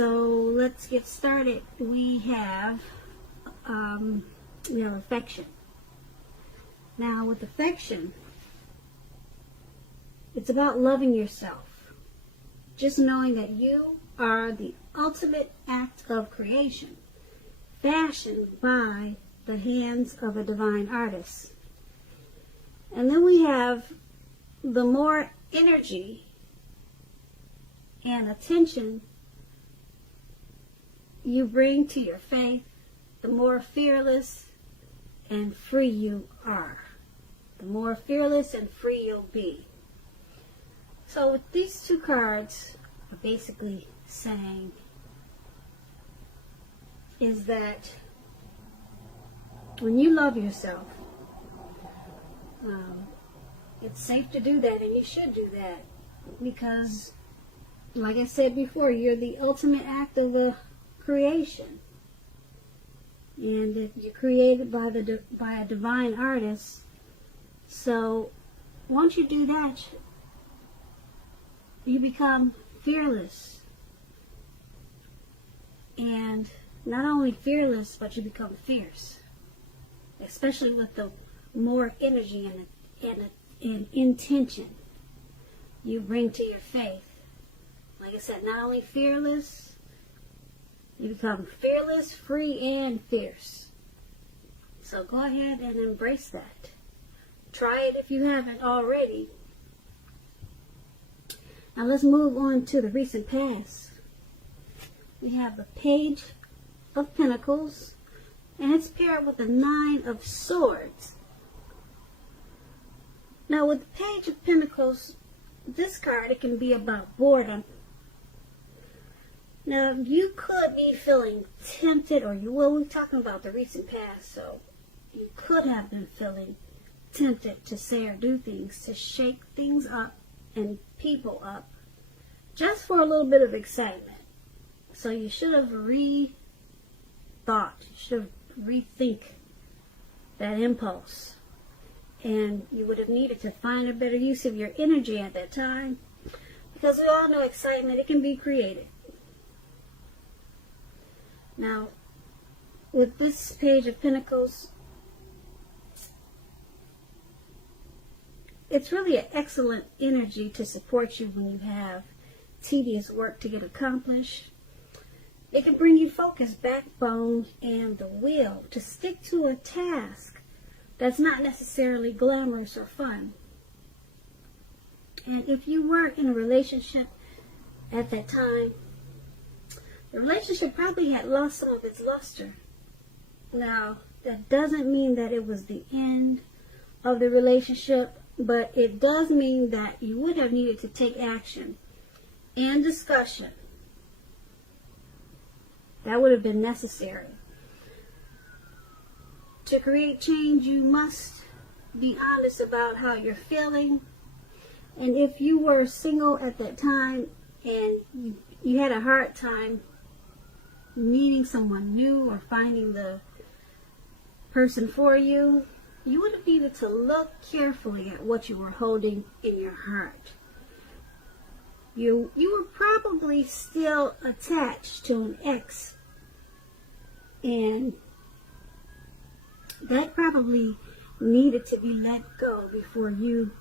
So let's get started. We have affection. Now with affection, it's about loving yourself. Just knowing that you are the ultimate act of creation, fashioned by the hands of a divine artist. And then we have the more energy and attention you bring to your faith, the more fearless and free you are. The more fearless and free you'll be. So with these two cards are basically saying is that when you love yourself, it's safe to do that, and you should do that, because like I said before, you're the ultimate act of a creation, and that you're created by a divine artist. So once you do that, you become fearless, and not only fearless, but you become fierce, especially with the more energy and intention you bring to your faith. Like I said, not only fearless, you become fearless, free, and fierce. So go ahead and embrace that. Try it if you haven't already. Now let's move on to the recent past. We have the Page of Pentacles, and it's paired with the Nine of Swords. Now with the Page of Pentacles, this card, it can be about boredom. Now you could be feeling tempted, we're talking about the recent past, so you could have been feeling tempted to say or do things, to shake things up and people up, just for a little bit of excitement. So you should have rethought, you should have rethink that impulse, and you would have needed to find a better use of your energy at that time, because we all know excitement, it can be created. Now with this Page of Pentacles, it's really an excellent energy to support you when you have tedious work to get accomplished. It can bring you focus, backbone, and the will to stick to a task that's not necessarily glamorous or fun. And if you were in a relationship at that time, the relationship probably had lost some of its luster. Now, that doesn't mean that it was the end of the relationship, but it does mean that you would have needed to take action and discussion. That would have been necessary. To create change, you must be honest about how you're feeling. And if you were single at that time and you had a hard time meeting someone new or finding the person for you, you would have needed to look carefully at what you were holding in your heart. You were probably still attached to an ex, and that probably needed to be let go before you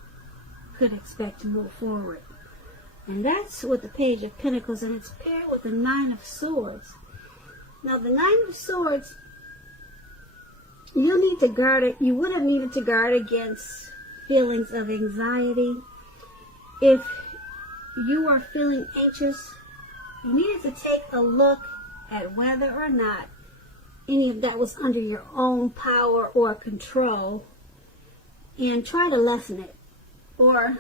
could expect to move forward. And that's with the Page of Pentacles, and it's paired with the Nine of Swords. Now the Nine of Swords, you need to guard it. You would have needed to guard against feelings of anxiety. If you are feeling anxious, you needed to take a look at whether or not any of that was under your own power or control, and try to lessen it. Or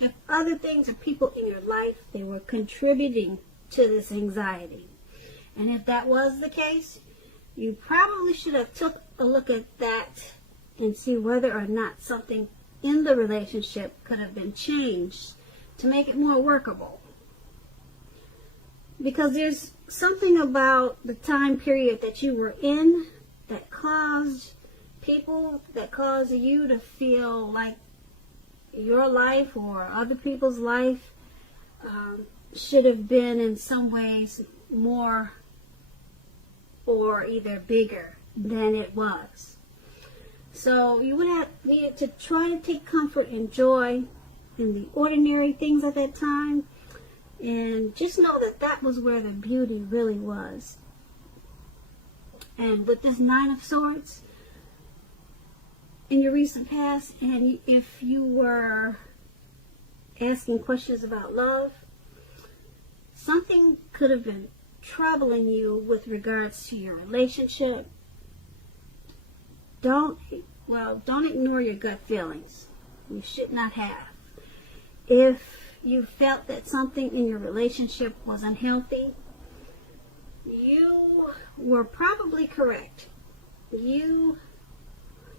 if other things or people in your life, they were contributing to this anxiety. And if that was the case, you probably should have took a look at that and see whether or not something in the relationship could have been changed to make it more workable. Because there's something about the time period that you were in that caused you to feel like your life or other people's life should have been in some ways more or either bigger than it was. So you would have needed to try to take comfort and joy in the ordinary things at that time, and just know that that was where the beauty really was. And with this Nine of Swords in your recent past, and if you were asking questions about love, something could have been troubling you with regards to your relationship. Don't ignore your gut feelings. You should not have. If you felt that something in your relationship was unhealthy, you were probably correct. You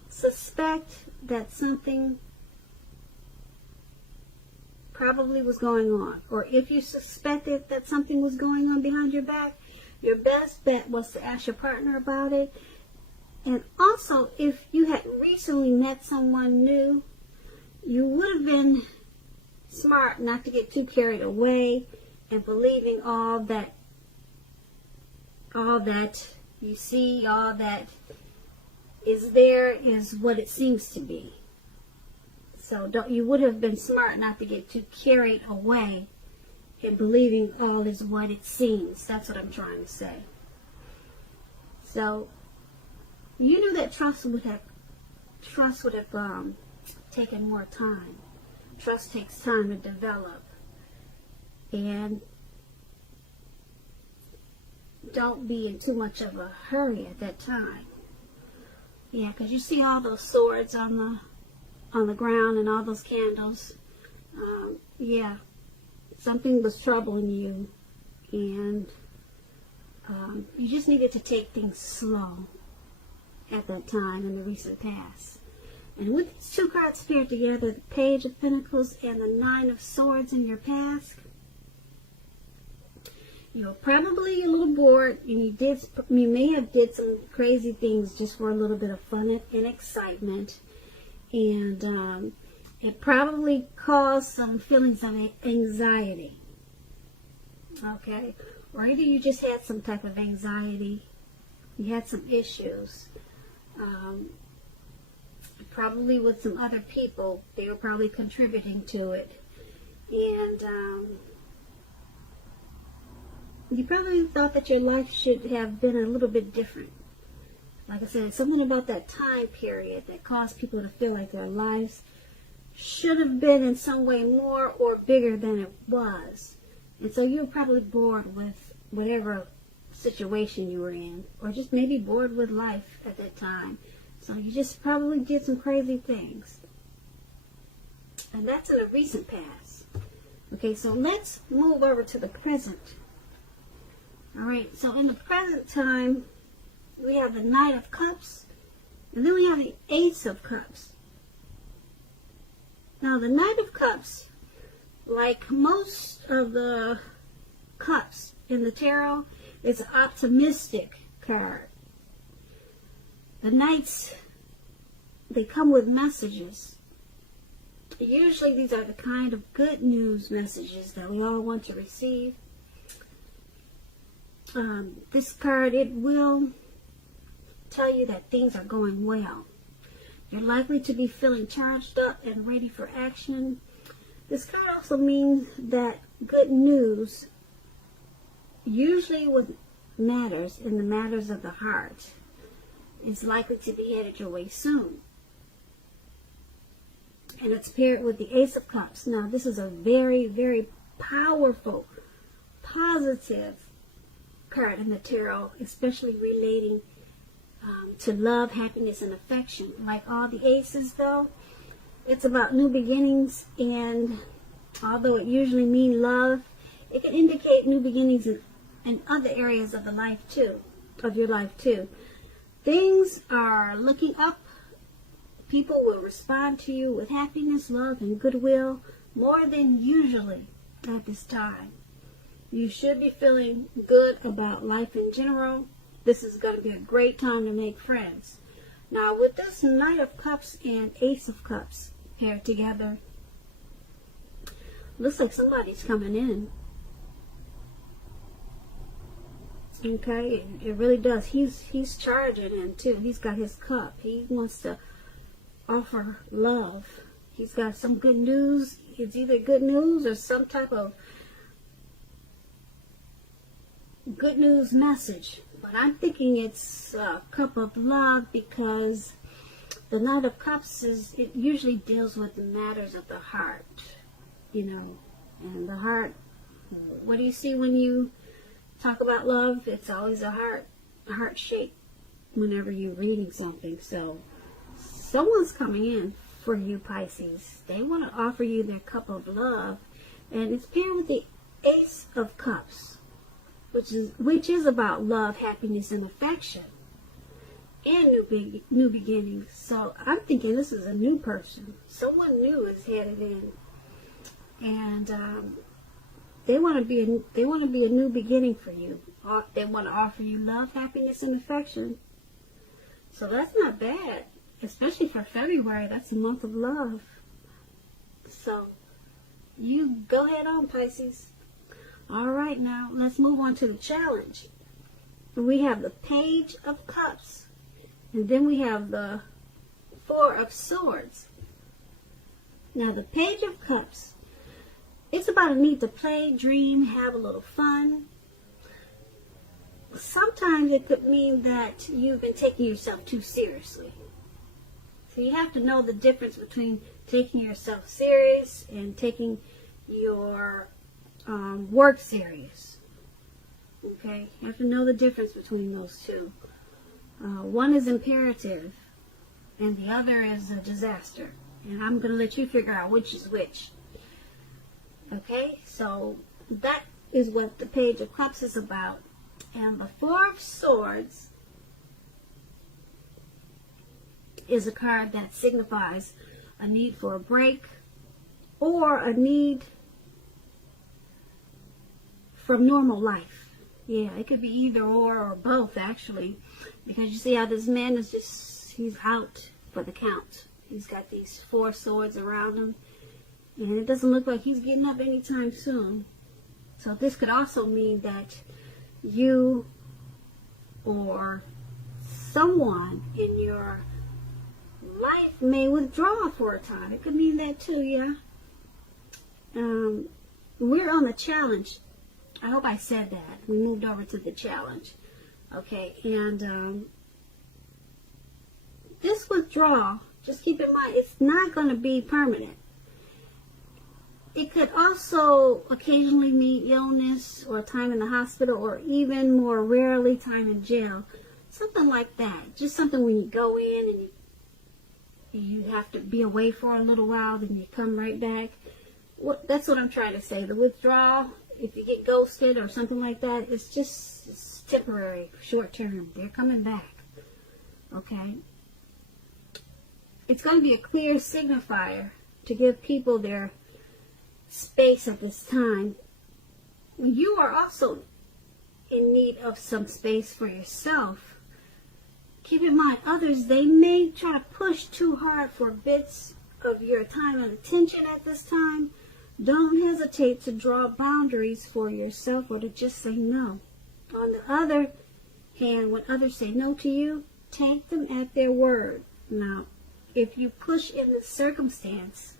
suspect that something probably was going on. Or if you suspected that something was going on behind your back, your best bet was to ask your partner about it. And also, if you had recently met someone new, you would have been smart not to get too carried away and believing all that you see, all that is there is what it seems to be. So you would have been smart not to get too carried away in believing all is what it seems. That's what I'm trying to say. So you knew that trust would have taken more time. Trust takes time to develop. And don't be in too much of a hurry at that time. Yeah, because you see all those swords on the ground and all those candles. Yeah, something was troubling you, and you just needed to take things slow at that time in the recent past. And with these two cards paired together, the Page of Pentacles and the Nine of Swords in your past, you were probably a little bored, and you may have did some crazy things just for a little bit of fun and excitement, and it probably caused some feelings of anxiety. Okay, or either you just had some type of anxiety, you had some issues. Probably with some other people, they were probably contributing to it, and you probably thought that your life should have been a little bit different. Like I said, something about that time period that caused people to feel like their lives should have been in some way more or bigger than it was. And so you were probably bored with whatever situation you were in, or just maybe bored with life at that time. So you just probably did some crazy things. And that's in a recent past. Okay, so let's move over to the present. Alright, so in the present time, we have the Knight of Cups, and then we have the Ace of Cups. Now the Knight of Cups, like most of the cups in the tarot, is an optimistic card. The Knights, they come with messages. Usually these are the kind of good news messages that we all want to receive. This card, it will tell you that things are going well. You're likely to be feeling charged up and ready for action. This card also means that good news, usually what matters in the matters of the heart, is likely to be headed your way soon. And it's paired with the Ace of Cups. Now this is a very, very powerful, positive card in the tarot, especially relating to love, happiness, and affection. Like all the aces, though, it's about new beginnings, and although it usually means love, it can indicate new beginnings in other areas of your life too. Things are looking up. People will respond to you with happiness, love, and goodwill more than usually at this time. You should be feeling good about life in general. This is going to be a great time to make friends. Now, with this Knight of Cups and Ace of Cups paired together, looks like somebody's coming in. Okay, it really does. He's charging in too. He's got his cup. He wants to offer love. He's got some good news. It's either good news or some type of good news message. But I'm thinking it's a cup of love, because the Knight of Cups it usually deals with the matters of the heart, you know. And the heart, what do you see when you talk about love? It's always a heart shape whenever you're reading something. So someone's coming in for you, Pisces. They want to offer you their cup of love, and it's paired with the Ace of Cups, which is about love, happiness, and affection, and new beginnings. So I'm thinking this is a new person. Someone new is headed in, and they want to be a new beginning for you. They want to offer you love, happiness, and affection. So that's not bad, especially for February. That's a month of love. So you go ahead on, Pisces. All right, now let's move on to the challenge. We have the Page of Cups, and then we have the Four of Swords. Now the Page of Cups, it's about a need to play, dream, have a little fun. Sometimes it could mean that you've been taking yourself too seriously. So you have to know the difference between taking yourself serious and taking your work serious. Okay? You have to know the difference between those two. One is imperative and the other is a disaster. And I'm going to let you figure out which is which. Okay? So that is what the Page of Cups is about. And the Four of Swords is a card that signifies a need for a break or a need from normal life. Yeah, it could be either or both, actually, because you see how this man is he's out for the count. He's got these four swords around him, and it doesn't look like he's getting up anytime soon. So this could also mean that you or someone in your life may withdraw for a time. It could mean that too, yeah. We're on the challenge. I hope I said that. We moved over to the challenge. Okay, and this withdrawal, just keep in mind, it's not going to be permanent. It could also occasionally mean illness or time in the hospital, or even more rarely time in jail. Something like that. Just something when you go in and you have to be away for a little while, then you come right back. That's what I'm trying to say. The withdrawal, if you get ghosted or something like that, it's temporary, short term. They're coming back. Okay? It's going to be a clear signifier to give people their space at this time. You are also in need of some space for yourself. Keep in mind, others, they may try to push too hard for bits of your time and attention at this time. Don't hesitate to draw boundaries for yourself or to just say no. On the other hand, when others say no to you, take them at their word. Now, if you push in this circumstance,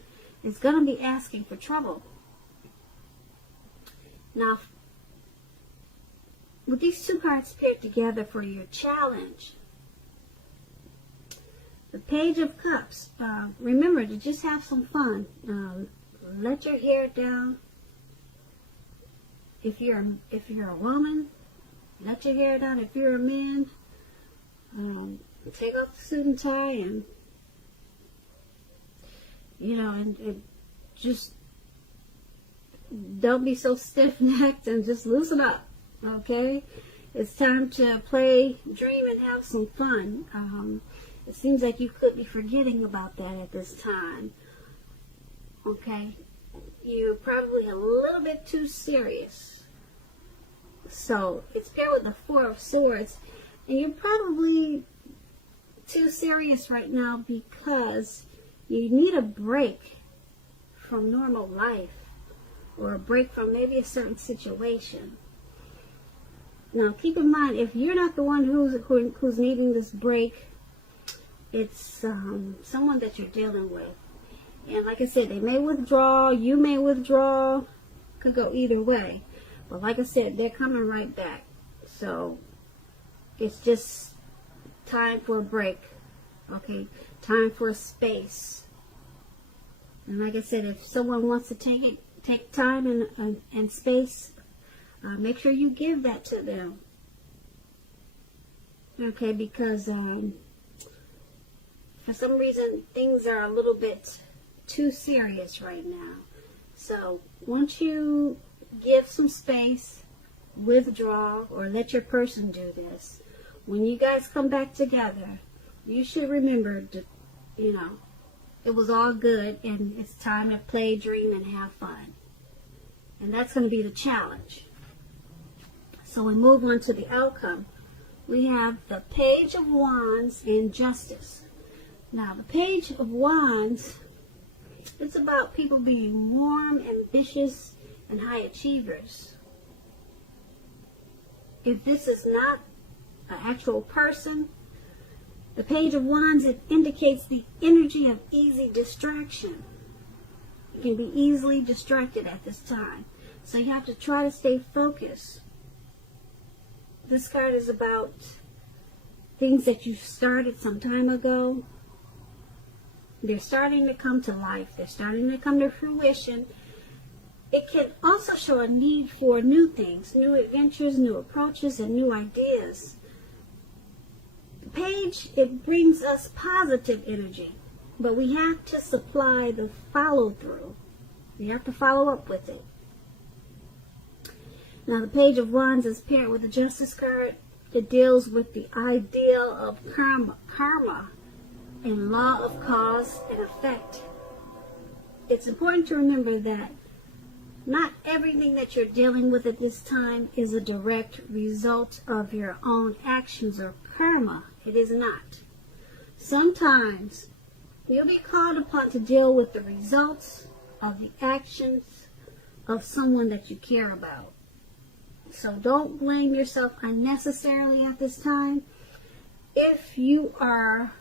it's going to be asking for trouble. Now, with these two cards paired together for your challenge, the Page of Cups, remember to just have some fun. Let your hair down. If you're a woman, let your hair down. If you're a man, take off the suit and tie, and and just don't be so stiff-necked, and just loosen up. Okay, it's time to play, dream, and have some fun. It seems like you could be forgetting about that at this time. Okay, you're probably a little bit too serious. So it's paired with the Four of Swords, and you're probably too serious right now because you need a break from normal life, or a break from maybe a certain situation. Now, keep in mind, if you're not the one who's needing this break, it's someone that you're dealing with. And like I said, they may withdraw, you may withdraw, could go either way. But like I said, they're coming right back. So it's just time for a break. Okay, time for a space. And like I said, if someone wants to take time and space, make sure you give that to them. Okay, because for some reason things are a little bit too serious right now. So once you give some space, withdraw, or let your person do this, when you guys come back together, you should remember to, it was all good and it's time to play, dream, and have fun. And that's going to be the challenge. So we move on to the outcome. We have the Page of Wands and Justice. Now, the Page of Wands, it's about people being warm, ambitious, and high achievers. If this is not an actual person, the Page of Wands, it indicates the energy of easy distraction. You can be easily distracted at this time. So you have to try to stay focused. This card is about things that you started some time ago. They're starting to come to life. They're starting to come to fruition. It can also show a need for new things, new adventures, new approaches, and new ideas. The page, it brings us positive energy, but we have to supply the follow-through. We have to follow up with it. Now, the Page of Wands is paired with the Justice card. It deals with the ideal of karma and law of cause and effect. It's important to remember that not everything that you're dealing with at this time is a direct result of your own actions or karma. It is not. Sometimes you'll be called upon to deal with the results of the actions of someone that you care about. So don't blame yourself unnecessarily at this time. If you are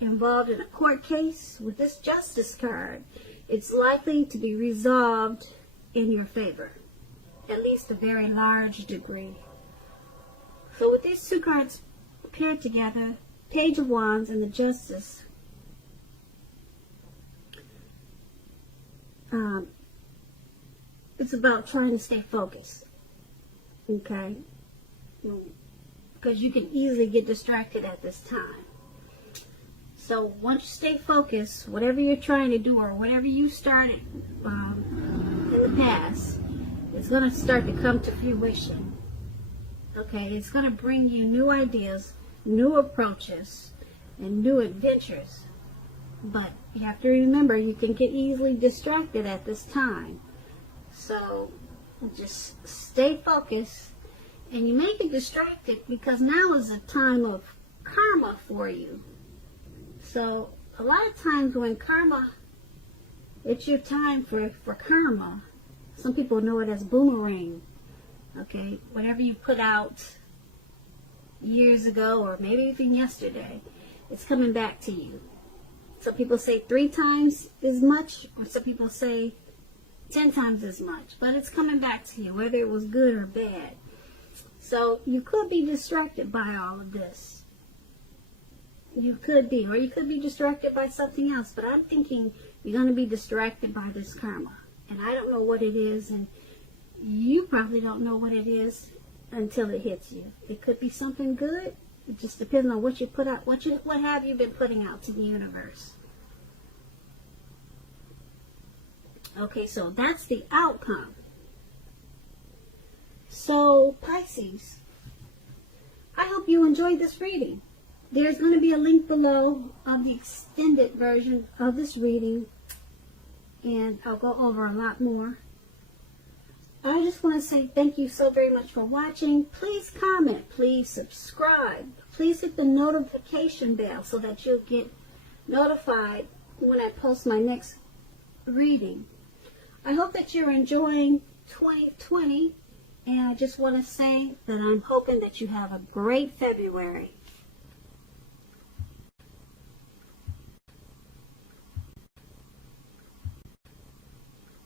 involved in a court case with this Justice card, it's likely to be resolved in your favor, at least a very large degree. So with these two cards paired together, Page of Wands and the Justice, it's about trying to stay focused. Okay? Because you can easily get distracted at this time. So once you stay focused, whatever you're trying to do or whatever you started in the past, it's going to start to come to fruition. Okay? It's going to bring you new ideas, new approaches, and new adventures. But you have to remember, you can get easily distracted at this time. So just stay focused, and you may get distracted because now is a time of karma for you. So a lot of times when karma, it's your time for karma. Some people know it as boomerang. Okay, whatever you put out years ago or maybe even yesterday, it's coming back to you. Some people say 3 times as much, or some people say 10 times as much, but it's coming back to you, whether it was good or bad. So you could be distracted by all of this. You could be, or you could be distracted by something else, but I'm thinking you're going to be distracted by this karma. And I don't know what it is, and you probably don't know what it is until it hits you. It could be something good. It just depends on what you put out. What have you been putting out to the universe? Okay, so that's the outcome. So, Pisces, I hope you enjoyed this reading. There's going to be a link below of the extended version of this reading, and I'll go over a lot more. I just want to say thank you so very much for watching. Please comment, please subscribe, please hit the notification bell so that you'll get notified when I post my next reading. I hope that you're enjoying 2020 And I just want to say that I'm hoping that you have a great February.